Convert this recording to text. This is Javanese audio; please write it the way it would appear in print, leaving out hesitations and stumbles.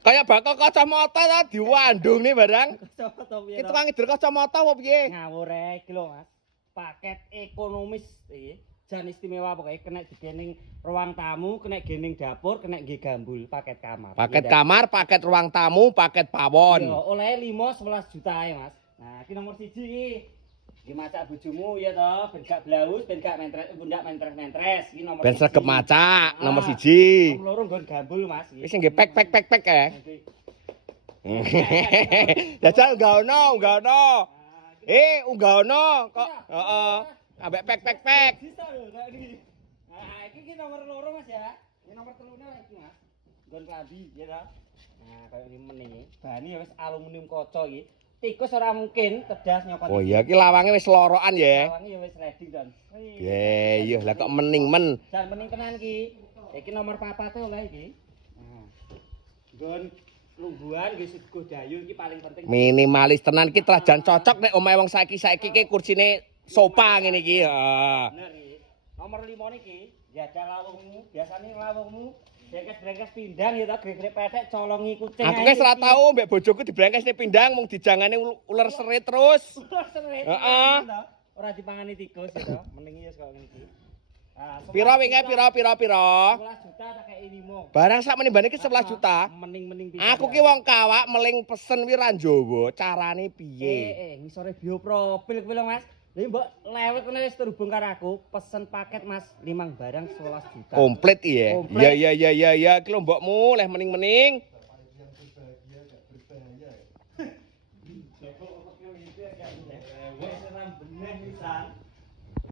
Kayak bakal kacamata ta diwandung nih barang. Kacamata piye? Ki tukang ngidel kacamata apa piye? Ngawur iki lho, Mas. Paket ekonomis iki. Jan istimewa pokoknya kena digening ruang tamu, kena gening dapur, kena nggih gambul, paket kamar. Paket kamar, paket ruang tamu, paket pawon. Iya, oleh 5-11 juta ya, Mas. Nah, iki nomor 1 iki. Iki macak bojomu ya toh, ben gak blaus, ben gak mentres, bundak mentres-mentres. Iki nomor 1. Ben sregep macak, nomor 1. Nomor loro nggon gambul, Mas. Wis nggih pek ya. Jajal enggak ono. Enggak ono kok. Heeh. Ambek pek. Bisa lho nek iki. Nah, iki nomor loro Mas ya. Ini nomor 3 iki Mas. Nggon klambi ya toh. Nah, kayak ini meneh. Bani ya wis aluminium kaca iki. Tikus ora mungkin cerdas nyokot. Oh iya iki lawange wis lorokan ya. Lawange ya wis ready Don. Iya lah kok mening men. Jan mening tenan iki. Iki nomor 4 oleh iki. Nah. Nggon lungguhan nggih sego dayu iki paling penting. Minimalis tenan iki trajan cocok nek omahe wong saiki ki kursine sofa ngene iki. Heeh. Bener iki. Nomor 5 niki, jajal lawungmu, biasane lawungmu brengkes pindang ya ta, grek petek colongi kucing. Aku wis ora tau mbek bojoku dibrengkesne pindang mung dijangane uler serit terus. Heeh. Ora dipangani tikus ya ta, mending ya kok ngene iki. Nah, Piro winge piro? 11 juta tak kei 5. Barang sak menimbane iki 11 juta. Mening-mening pisan. Aku ki wong kawak meling pesen wi ra Jawa, carane piye? Ngisore bioprofil kuwi lho Mas. Lha mbok lewet kene wis terhubung karo aku, pesen paket Mas, 5 barang 11 juta. Komplit iya. Komplit. Iya. Iki lho mbokmu leh mening-mening.